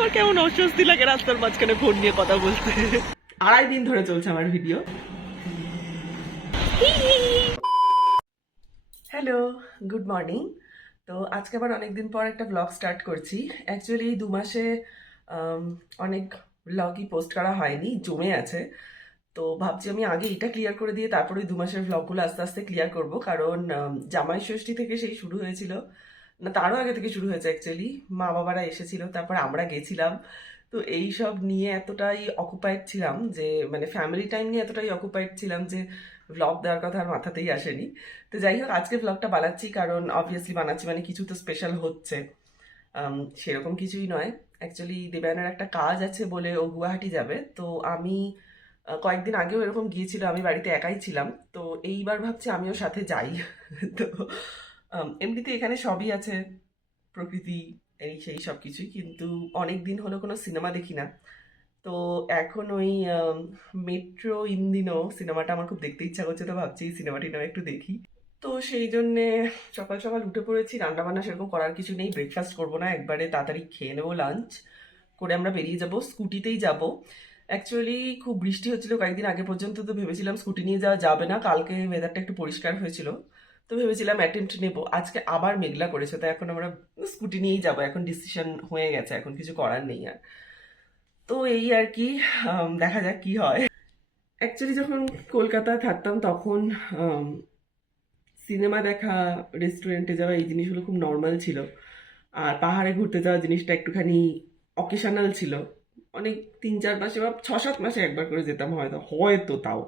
আমার কেমন অস্বস্তি লাগে রাস্তার মাঝখানে ফোন নিয়ে কথা বলতে। 2.5 দিন ধরে চলছে আমার ভিডিও। Hello, good morning. তো আজকে আবার অনেকদিন পর একটা ব্লগ স্টার্ট করছি। অ্যাকচুয়ালি 2 মাসে অনেক ব্লগই পোস্ট করা হয়নি, জমে আছে। তো ভাবছি আমি আগে এটা ক্লিয়ার করে দিয়ে তারপরে ওই 2 মাসের ব্লগগুলো আস্তে আস্তে ক্লিয়ার করব, কারণ জামাই ষষ্ঠী থেকে সেই শুরু হয়েছিল, না তারও আগে থেকে শুরু হয়েছে অ্যাকচুয়ালি। মা বাবারা এসেছিল, তারপর আমরা গেছিলাম। তো এই সব নিয়ে এতটাই অকুপাইড ছিলাম যে, মানে ফ্যামিলি টাইম নিয়ে এতটাই অকুপাইড ছিলাম যে ব্লগ দেওয়ার কথা আর মাথাতেই আসেনি। তো যাই হোক, আজকে ব্লগটা বানাচ্ছি কারণ অবভিয়াসলি বানাচ্ছি মানে কিছু তো স্পেশাল হচ্ছে। সেরকম কিছুই নয়, অ্যাকচুয়ালি দেবায়নের একটা কাজ আছে বলে ও গুয়াহাটি যাবে। তো আমি কয়েকদিন আগেও এরকম গিয়েছিল, আমি বাড়িতে একাই ছিলাম। তো এইবার ভাবছি আমিও সাথে যাই। তো এমনিতে এখানে সবই আছে, প্রকৃতি এই সেই সব কিছুই, কিন্তু অনেক দিন হলো কোনো সিনেমা দেখি না। তো এখন ওই মেট্রো ইন্দিনো সিনেমাটা আমার খুব দেখতে ইচ্ছা করছে, তো ভাবছি এই সিনেমাটি নাও একটু দেখি। তো সেই জন্যে সকাল সকাল উঠে পড়েছি। রান্নাবান্না সেরকম করার কিছু নেই, ব্রেকফাস্ট করবো না, একবারে তাড়াতাড়ি খেয়ে নেবো, লাঞ্চ করে আমরা বেরিয়ে যাব। স্কুটিতেই যাব। অ্যাকচুয়ালি খুব বৃষ্টি হচ্ছিল কয়েকদিন আগে পর্যন্ত, তো ভেবেছিলাম স্কুটি নিয়ে যাওয়া যাবে না। কালকে ওয়েদারটা একটু পরিষ্কার হয়েছিল, তো ভেবেছিলাম অ্যাটেম্প্ট নেব। আজকে আবার মেঘলা করেছে, তো এখন আমরা স্কুটি নিয়েই যাব। এখন ডিসিশন হয়ে গেছে, এখন কিছু করার নেই আর। তো এই আর কি, দেখা যাক কি হয়। অ্যাকচুয়ালি যখন কলকাতায় থাকতাম তখন সিনেমা দেখা, রেস্টুরেন্টে যাওয়া এই জিনিসগুলো খুব নর্মাল ছিল। আর পাহাড়ে ঘুরতে যাওয়া জিনিসটা একটুখানি অকেশনাল ছিল। অনেক 3-4 মাসে বা 6-7 মাসে একবার করে যেতাম হয়তো হয়তো তাও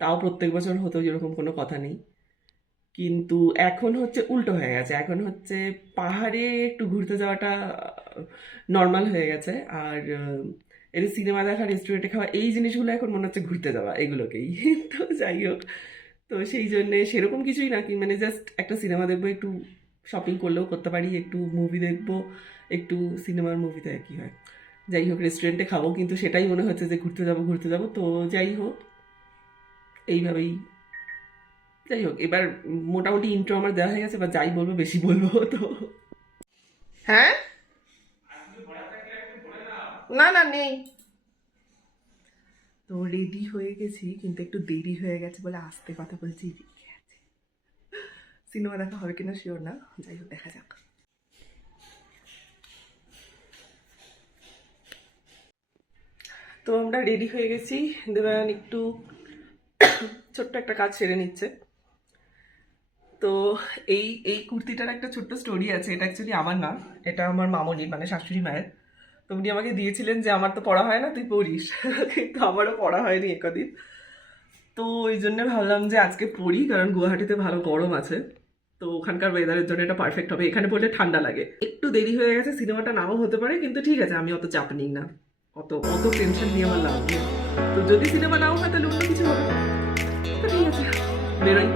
তাও প্রত্যেক বছর হতো এরকম কোনো কথা নেই। কিন্তু এখন হচ্ছে উল্টো হয়ে গেছে, এখন হচ্ছে পাহাড়ে একটু ঘুরতে যাওয়াটা নর্মাল হয়ে গেছে। আর এই সিনেমা দেখা, রেস্টুরেন্টে খাওয়া, এই জিনিসগুলো এখন মনে হচ্ছে ঘুরতে যাওয়া, এগুলোকেই। তো যাই হোক, তো সেই জন্যে সেরকম কিছুই না কি, মানে জাস্ট একটা সিনেমা দেখবো, একটু শপিং করলেও করতে পারি, একটু মুভি দেখবো, একটু সিনেমার মুভিতে কি হয়। যাই হোক, রেস্টুরেন্টে খাবো, কিন্তু সেটাই মনে হচ্ছে যে ঘুরতে যাবো ঘুরতে যাবো। তো যাই হোক, এইভাবেই। যাই হোক, এবার মোটামুটি ইন্ট্রো আমার দেওয়া হয়ে গেছে, বা যাই বলবো বেশি বলবো তো। হ্যাঁ, না না নেই। তো রেডি হয়ে গেছি, কিন্তু একটু দেরি হয়ে গেছে বলে আস্তে কথা বলছি। সিনেমা দেখা হবে কিনা শিওর না, যাই হোক দেখা যাক। তো আমরা রেডি হয়ে গেছি, দেবায়ন একটু ছোট্ট একটা কাজ সেরে নিচ্ছে। তো এই এই কুর্তিটার একটা ছোট্ট স্টোরি আছে। এটা অ্যাকচুয়ালি আমার না, এটা আমার মামনির, মানে শাশুড়ি মায়ের। তো উনি আমাকে দিয়েছিলেন যে আমার তো পড়া হয় না, তুই পড়িস। কিন্তু আমারও পড়া হয়নি একদিন। তো ওই জন্য ভাবলাম যে আজকে পড়ি, কারণ গুয়াহাটিতে ভালো গরম আছে। তো ওখানকার ওয়েদারের জন্য এটা পারফেক্ট হবে। এখানে পড়লে ঠান্ডা লাগে। একটু দেরি হয়ে গেছে, সিনেমাটা নাও হতে পারে, কিন্তু ঠিক আছে, আমি অত চাপ নিই না, অত অত টেনশন নিয়ে আমার লাভ নেই। তো যদি সিনেমা নাও হয় তাহলে অন্য কিছু হবে। তো ঠিক আছে, বেরোই।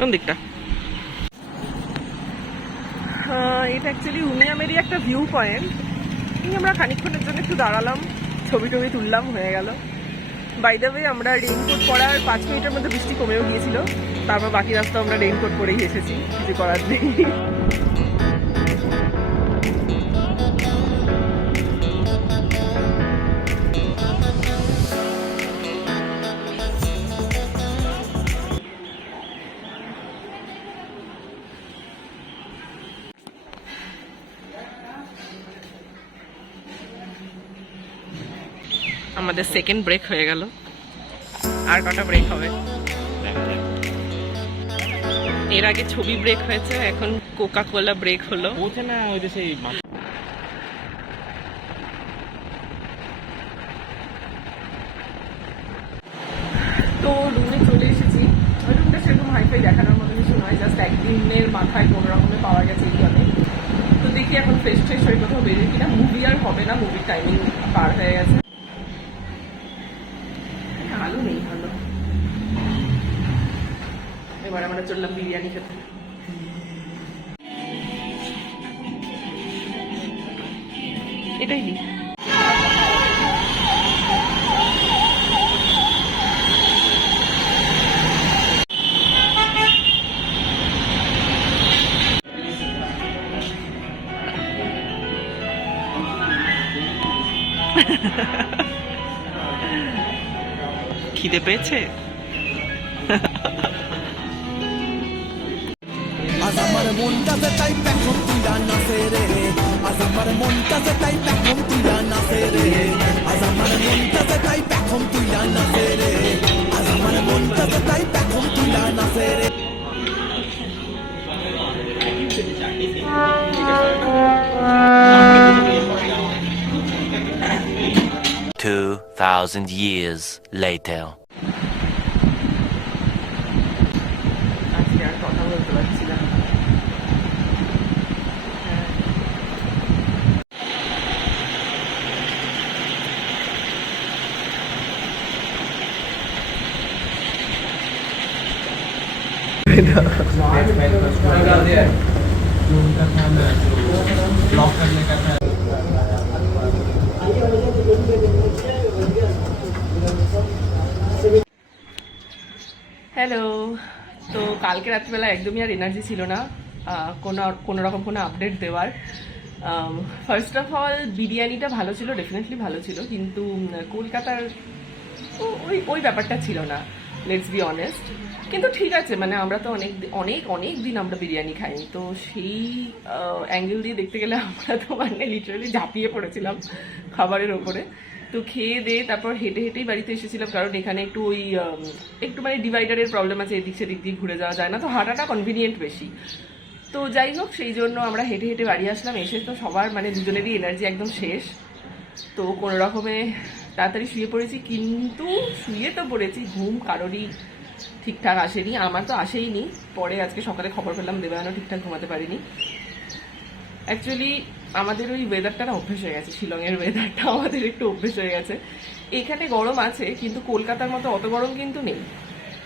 কোন দিকটা? এটা অ্যাকচুয়ালি উমিয়ামেরই একটা ভিউ পয়েন্ট। আমরা খানিকক্ষণের জন্য একটু দাঁড়ালাম, ছবি টবি তুললাম, হয়ে গেল। বাই দ্য ওয়ে, আমরা রেইনকোট পরার 5 মিনিটের মধ্যে বৃষ্টি কমেও গিয়েছিল। তারপর বাকি রাস্তা আমরা রেইনকোট পরেই এসেছি, কিছু করার নেই। আমাদের সেকেন্ড ব্রেক হয়ে গেল, আর কটা ব্রেক হবে? এর আগে ছবি ব্রেক হয়েছে, এখন কোকা কোলা ব্রেক হলো। না ওই দেশে। তো রুমে চলে এসেছি। রুমটা সেরকম হাইফাই দেখানোর মতো কিছু নয়, জাস্ট একদিনের মাথায় কোনো রকমে পাওয়া গেছে এইভাবে। তো দেখি দেখি এখন ফ্রেশ ফ্রেশ হয়ে কোথাও বেরিয়ে কিনা। মুভি আর হবে না, মুভির টাইমিং পার হয়ে গেছে। আলু নেই ভালো। এবার আমরা চললাম বিরিয়ানি খেতে। এটাই দিই। খিদে পেয়েছে? আজ আমার মনটাতে তাই এখন তুইলা নাচে রে, আজ আমার মনটাতে তাই এখন তুইলা নাচে রে, আজ আমার মনটাতে তাই এখন তুইলা নাচে রে, আজ আমার মনটাতে তাই এখন তুইলা নাচে রে। 2,000 years later. আজকে আর কথা বলতে পারছি না। হ্যালো। তো কালকে রাত্রিবেলা একদমই আর এনার্জি ছিল না কোনো রকম কোনো আপডেট দেওয়ার। ফার্স্ট অফ অল বিরিয়ানিটা ভালো ছিল, ডেফিনেটলি ভালো ছিল, কিন্তু কলকাতার ওই ব্যাপারটা ছিল না, লেটস বি অনেস্ট। কিন্তু ঠিক আছে, মানে আমরা তো অনেক দিন আমরা বিরিয়ানি খাইনি, তো সেই অ্যাঙ্গেল দিয়ে দেখতে গেলে আমরা তো মানে লিটারালি ঝাঁপিয়ে পড়েছিলাম খাবারের ওপরে। তো খেয়ে দিয়ে তারপর হেঁটে হেঁটেই বাড়িতে এসেছিলাম, কারণ এখানে একটু মানে ডিভাইডারের প্রবলেম আছে, এদিক সেদিক দিয়ে ঘুরে যাওয়া যায় না, তো হাঁটাটা কনভিনিয়েন্ট বেশি। তো যাই হোক, সেই জন্য আমরা হেঁটে হেঁটে বাড়ি আসলাম। এসে তো সবার মানে দুজনেরই এনার্জি একদম শেষ। তো কোনো রকমে তাড়াতাড়ি শুয়ে পড়েছি, কিন্তু শুয়ে তো পড়েছি, ঘুম কারোরই ঠিকঠাক আসেনি, আমার তো আসেইনি। পরে আজকে সকালে খবর পেলাম দেবায়নও ঠিকঠাক ঘুমাতে পারিনি। অ্যাকচুয়ালি আমাদের ওই ওয়েদারটা না অভ্যেস হয়ে গেছে, শিলংয়ের ওয়েদারটা আমাদের একটু অভ্যেস হয়ে গেছে। এখানে গরম আছে, কিন্তু কলকাতার মতো অত গরম কিন্তু নেই,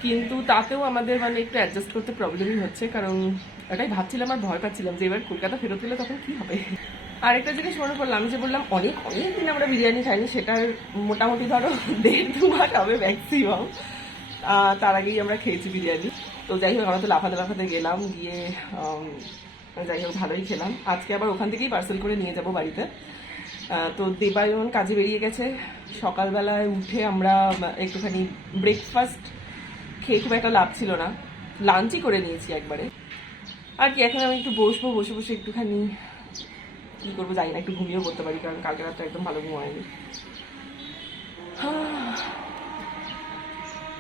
কিন্তু তাতেও আমাদের মানে একটু অ্যাডজাস্ট করতে প্রবলেমই হচ্ছে। কারণ এটাই ভাবছিলাম আর ভয় পাচ্ছিলাম যে এবার কলকাতা ফেরত গেলে তখন কি হবে। আরেকটা জিনিস মনে করলাম, যে বললাম অনেক দিন আমরা বিরিয়ানি খাইনি, সেটার মোটামুটি ধরো 1.5-2 মাস হবে ম্যাক্সিমাম, তার আগেই আমরা খেয়েছি বিরিয়ানি। তো যাই হোক, আমরা তো লাফাতে গেলাম, গিয়ে যাই হোক ভালোই খেলাম। আজকে আবার ওখান থেকেই পার্সেল করে নিয়ে যাব বাড়িতে। তো দেবায়ন কাজে বেরিয়ে গেছে। সকালবেলায় উঠে আমরা একটুখানি ব্রেকফাস্ট খেয়ে খুব একটা লাভ ছিল না, লাঞ্চই করে নিয়েছি একবারে। আর কি, এখন আমি একটু বসে একটুখানি কি করবো জানি না, একটু ঘুমিয়েও করতে পারি, কারণ কালকে রাতটা একদম ভালো ঘুম হয়নি।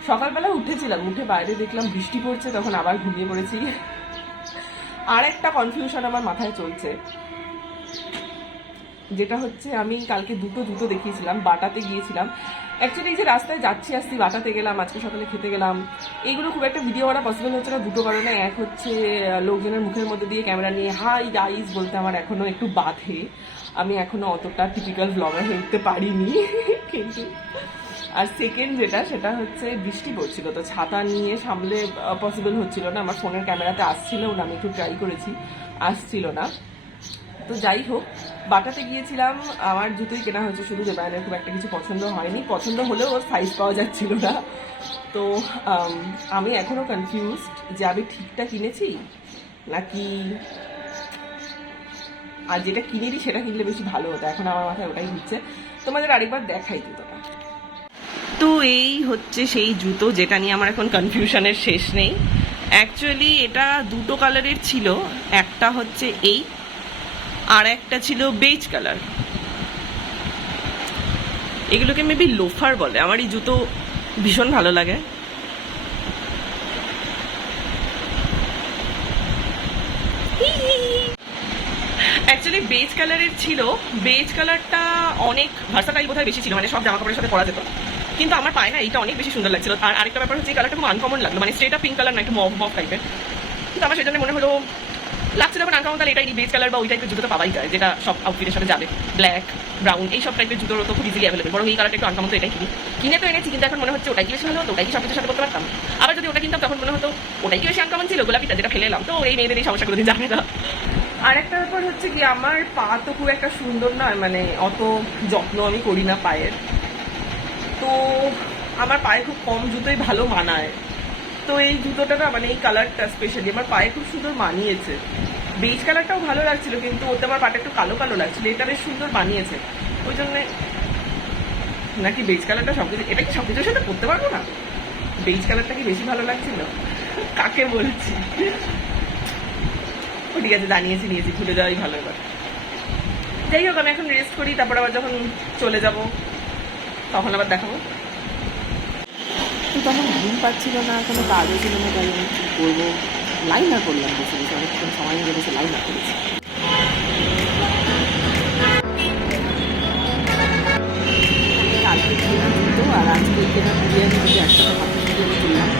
সকালবেলা উঠেছিলাম, উঠে বাইরে দেখলাম বৃষ্টি পড়ছে, তখন আবার ঘুমিয়ে পড়েছি। আর একটা কনফিউশন আমার মাথায় চলছে, যেটা হচ্ছে আমি কালকে দুটো জুতো দেখিয়েছিলাম, বাটাতে গিয়েছিলাম। অ্যাকচুয়ালি এই যে রাস্তায় যাচ্ছি আসছি, বাটাতে গেলাম, আজকে সকালে খেতে গেলাম, এইগুলো খুব একটা ভিডিও করা পসিবল হচ্ছে না দুটো কারণে। এক হচ্ছে লোকজনের মুখের মধ্যে দিয়ে ক্যামেরা নিয়ে হাই গাইজ বলতে আমার এখনো একটু বাধে, আমি এখনো অতটা টিপিক্যাল ব্লগার হয়ে উঠতে পারিনি। কিন্তু আর সেকেন্ড সেটা হচ্ছে বৃষ্টি পড়ছিল, তো ছাতা নিয়ে সামলে পসিবল হচ্ছিল না, আমার ফোনের ক্যামেরাতে আসছিলও না, আমি একটু ট্রাই করেছি, আসছিল না। তো যাই হোক, বাটাতে গিয়েছিলাম, আমার জুতোই কেনা হয়েছে, শুধু দেবায়নের খুব একটা কিছু পছন্দ হয়নি, পছন্দ হলেও ওর সাইজ পাওয়া যাচ্ছিল না। তো আমি এখনো কনফিউজড যে আমি ঠিকটা কিনেছি নাকি আর যেটা কিনেছি সেটা কিনলে বেশি ভালো হতো, এখন আমার মাথায় ওটাই হচ্ছে। তোমাদের আরেকবার দেখাই জুতোটা। তো এই হচ্ছে সেই জুতো যেটা নিয়ে আমার এখন কনফিউশনের শেষ নেই। অ্যাকচুয়ালি এটা দুটো কালারের ছিল, একটা হচ্ছে এই আর একটা ছিল বেজ কালার। এগুলোকে মেবি লোফার বলে, আমার এই জুতো ভীষণ ভালো লাগে। অ্যাকচুয়ালি বেজ কালারের ছিল, বেজ কালারটা অনেক ভার্সাটাইল বোধহয় বেশি ছিল, মানে সব জামা কাপড়ের সাথে পরা যেত, কিন্তু আমার পায় না এইটা অনেক বেশি সুন্দর লাগছিল। আর আরেকটা ব্যাপার হচ্ছে এই কালারটা খুব আনকমন লাগলো, মানে স্ট্রেট আপ পিঙ্ক কালার না, একটু মভ টাইপের, কিন্তু আমার সেই জন্য মনে হলো লাগছে যখন আনকমন, তাহলে এটাই বেজ কালার বা ওই টাইপের জুতো তো পাওয়াই যায়, যেটা সব আউটফিটের সাথে যাবে। ব্ল্যাক, ব্রাউন এই সব টাইপের জুতোর তো খুব ইজিলি অ্যাভেলেবল। বরং এই কালারটা একটু আনকমন, তো এটাই কিনে তো এনেছি, কিন্তু এখন মনে হচ্ছে ওটাই কি বেশি ভালো হতো, ওটাই কি সব কিছুর সাথে করতে পারতাম। আবার যদি ওটা কিনতাম তখন মনে হতো ওটাই কি বেশি আনকমন ছিল, গোলাপিটা যেটা ফেলে এলাম। তো এই মেয়েদের এই সমস্যা কোনোদিন যাবে না। আর একটা ব্যাপার হচ্ছে কি, আমার পা তো খুব একটা সুন্দর নয়, মানে অত যত্ন আমি করি না পায়ের, তো আমার পায়ে খুব কম জুতোই ভালো মানায়। তো এই জুতোটা না, মানে এই কালারটা স্পেশালি আমার পায়ে খুব সুন্দর মানিয়েছে। বেজ কালারটাও ভালো লাগছিল, কিন্তু ওতে আমার পাটা একটু কালো কালো লাগছিল, এটা বেশ সুন্দর মানিয়েছে। ওই জন্যে নাকি বেজ কালারটা সবকিছু, এটা কি সবকিছুর সাথে পরতে পারবো না? বেজ কালারটা কি বেশি ভালো লাগছিল? কাকে বলছি? ও ঠিক আছে, জানিয়েছি, নিয়েছি, ভুলে যাওয়াই ভালো। এবার যাই হোক, আমি এখন রেস্ট করি, তারপর আবার যখন চলে যাব তখন আবার দেখাবো। তো তখন ঘুম পাচ্ছিল না, কোনো কাজও ছিল না, তাই আমি কী করবো, লাইনার করলাম বসে বসে, অনেকক্ষণ সময় নিয়ে বসে লাইনার করেছি। কালকে কেনা জুতো আর আজকে কেনা বিরিয়ানি যদি একসাথে হাতে বিরিয়ানি করলাম।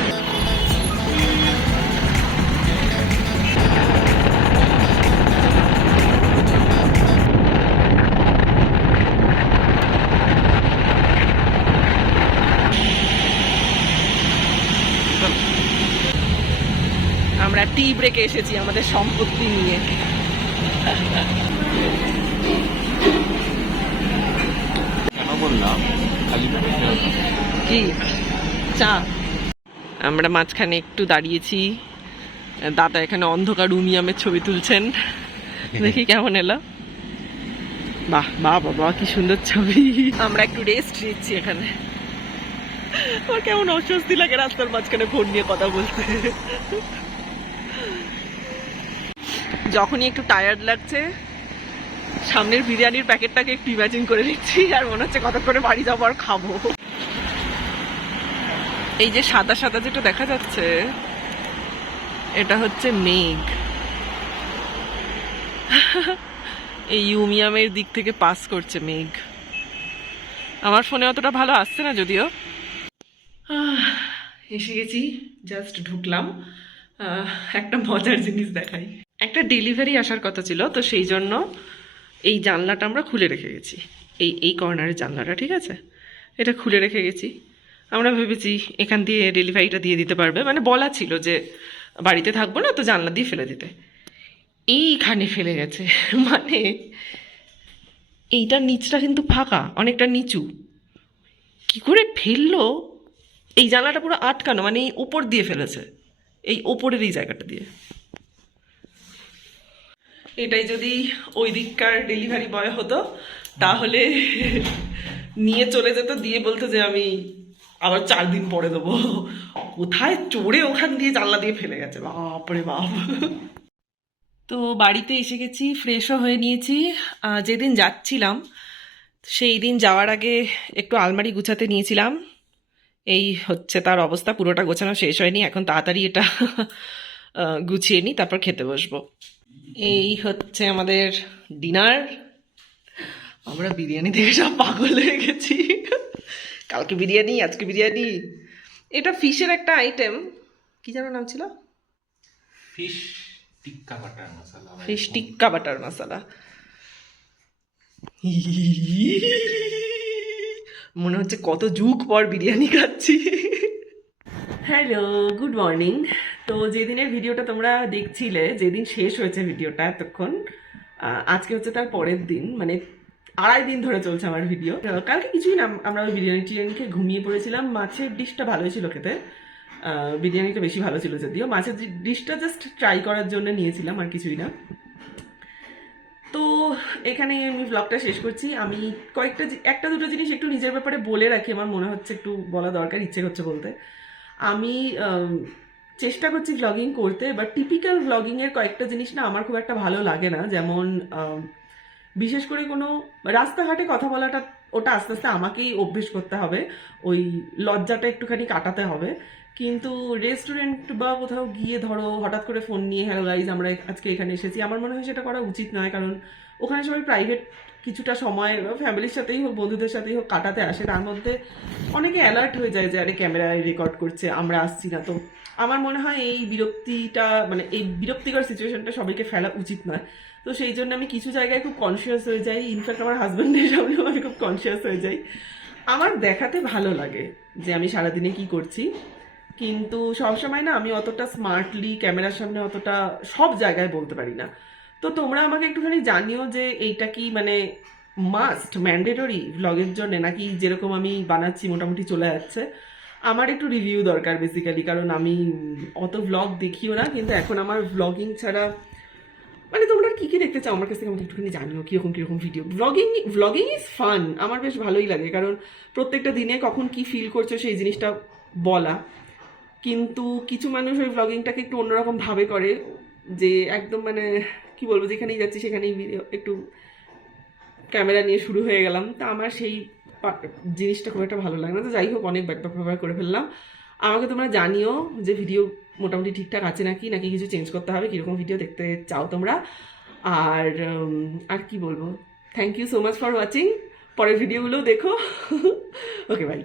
আমরা টি ব্রেকে এসেছি আমাদের সম্পত্তি নিয়ে। কেন বললাম খালি কি চা? আমরা মাঝখানে একটু দাঁড়িয়েছি, দাদা এখানে অন্ধকার উমিয়ামের ছবি তুলছেন, দেখি কেমন এলো। বাহ বাহ বাবা, কি সুন্দর ছবি। আমরা একটু রেস্ট নিচ্ছি এখানে। আমার কেমন অস্বস্তি লাগে রাস্তার মাঝখানে ফোন নিয়ে কথা বলতে। যখনই একটু টায়ার্ড লাগছে, সামনের বিরিয়ানির প্যাকেটটাকে একটু ইমাজিন করে নিচ্ছি, আর মনে হচ্ছে কতক্ষণে বাড়ি যাবো আর খাবো। এই যে সাদা সাদা যেটা দেখা যাচ্ছে, এটা হচ্ছে মেঘ। এই ইউমিয়ামের দিক থেকে পাস করছে মেঘ। আমার ফোনে অতটা ভালো আসছে না যদিও। এসে গেছি, জাস্ট ঢুকলাম। একটা মজার জিনিস দেখাই। একটা ডেলিভারি আসার কথা ছিল, তো সেই জন্য এই জানলাটা আমরা খুলে রেখে গেছি। এই কর্নারের জানলাটা, ঠিক আছে, এটা খুলে রেখে গেছি। আমরা ভেবেছি এখান দিয়ে ডেলিভারিটা দিয়ে দিতে পারবে, মানে বলা ছিল যে বাড়িতে থাকবো না, তো জানলা দিয়ে ফেলে দিতে। এইখানে ফেলে গেছে, মানে এইটার নিচটা কিন্তু ফাঁকা, অনেকটা নিচু। কি করে ফেললো? এই জানলাটা পুরো আটকানো, মানে এই উপর দিয়ে ফেলেছে, এই ওপরের এই জায়গাটা দিয়ে। এটাই যদি ওই দিককার ডেলিভারি বয় হতো, তাহলে নিয়ে চলে যেত, দিয়ে বলতো যে আমি আবার 4 দিন পরে দেবো। কোথায় চড়ে ওখান দিয়ে জানলা দিয়ে ফেলে গেছে, বাপরে বাপ। তো বাড়িতে এসে গেছি, ফ্রেশও হয়ে নিয়েছি। যেদিন যাচ্ছিলাম সেই দিন যাওয়ার আগে একটু আলমারি গুছাতে নিয়েছিলাম। এই হচ্ছে তার অবস্থা, পুরোটা গোছানো শেষ হয়নি, এখন তাড়াতাড়ি এটা গুছিয়ে নিই, তারপর খেতে বসবো। এই হচ্ছে আমাদের ডিনার। আমরা বিরিয়ানি থেকে সব পাগল হয়ে গেছি। কালকে বিরিয়ানি, আজকে বিরিয়ানি। এটা ফিশের একটা আইটেম, কি যেন নাম ছিল, ফিশ টিক্কা বাটার মশলা। ফিশ টিক্কা বাটার মশলা। মনে হচ্ছে কত যুগ পর বিরিয়ানি খাচ্ছি। Hello, good morning. তো যেদিনের ভিডিওটা তোমরা দেখছিলে, যেদিন শেষ হয়েছে ভিডিওটা এতক্ষণ, আজকে হচ্ছে তার পরের দিন, মানে 2.5 দিন ধরে চলছে আমার ভিডিও। কালকে কিছুই না, আমরা ওই বিরিয়ানি টিরিয়ানিকে ঘুমিয়ে পড়েছিলাম। মাছের ডিশটা ভালোই ছিল খেতে, বিরিয়ানিটা বেশি ভালো ছিল যদিও। মাছের ডিশটা জাস্ট ট্রাই করার জন্য নিয়েছিলাম, আর কিছুই না। তো এখানে আমি ব্লগটা শেষ করছি। আমি একটা দুটো জিনিস একটু নিজের ব্যাপারে বলে রাখি, আমার মনে হচ্ছে একটু বলা দরকার, ইচ্ছে করছে বলতে। আমি চেষ্টা করছি ভ্লগিং করতে, বাট টিপিক্যাল ভ্লগিংয়ের কয়েকটা জিনিস না আমার খুব একটা ভালো লাগে না। যেমন বিশেষ করে কোনো রাস্তাঘাটে কথা বলাটা, ওটা আস্তে আস্তে আমাকেই অভ্যেস করতে হবে, ওই লজ্জাটা একটুখানি কাটাতে হবে। কিন্তু রেস্টুরেন্ট বা কোথাও গিয়ে ধরো হঠাৎ করে ফোন নিয়ে, হ্যালো গাইজ আমরা আজকে এখানে এসেছি, আমার মনে হয় সেটা করা উচিত নয়। কারণ ওখানে সবাই প্রাইভেট কিছুটা সময় ফ্যামিলির সাথেই হোক বন্ধুদের সাথেই হোক কাটাতে আসে, তার মধ্যে অনেকে অ্যালার্ট হয়ে যায় যে আরে ক্যামেরায় রেকর্ড করছে আমরা আসছি না। তো আমার মনে হয় এই বিরক্তিটা মানে এই বিরক্তিকর সিচুয়েশনটা সবাইকে ফেলা উচিত নয়। তো সেই জন্য আমি কিছু জায়গায় খুব কনসিয়াস হয়ে যাই, ইনফ্যাক্ট আমার হাজব্যান্ডের সামনেও আমি খুব কনসিয়াস হয়ে যাই। আমার দেখাতে ভালো লাগে যে আমি সারাদিনে কি করছি, কিন্তু সবসময় না আমি অতটা স্মার্টলি ক্যামেরার সামনে অতটা সব জায়গায় বলতে পারি না। তো তোমরা আমাকে একটুখানি জানিও যে এইটা কি মানে মাস্ট ম্যান্ডেটরি ভ্লগের জন্য, নাকি যেরকম আমি বানাচ্ছি মোটামুটি চলে যাচ্ছে। আমার একটু রিভিউ দরকার বেসিক্যালি, কারণ আমি অত ভ্লগ দেখিও না, কিন্তু এখন আমার ভ্লগিং ছাড়া মানে তোমরা কি কি দেখতে চাও আমার কাছ থেকে আমাকে একটুখানি জানিও কিরকম কিরকম ভিডিও। ভ্লগিং ইজ ফান, আমার বেশ ভালোই লাগে, কারণ প্রত্যেকটা দিনে কখন কি ফিল করছো সেই জিনিসটা বলা। কিন্তু কিছু মানুষ ওই ভ্লগিংটাকে একটু অন্যরকম ভাবে করে, যে একদম মানে কি বলবো যেখানেই যাচ্ছি সেখানেই ভিডিও একটু ক্যামেরা নিয়ে শুরু হয়ে গেলাম। তা আমার সেই জিনিসটা খুব একটা ভালো লাগে না। তো যাই হোক, অনেক ব্যাকপ্যাক করে ফেললাম। আমাকে তোমরা জানিও যে ভিডিও মোটামুটি ঠিকঠাক আছে নাকি, নাকি কিছু চেঞ্জ করতে হবে, কীরকম ভিডিও দেখতে চাও তোমরা। আর কি বলবো, thank you so much for watching. পরের ভিডিওগুলো দেখো। Okay by.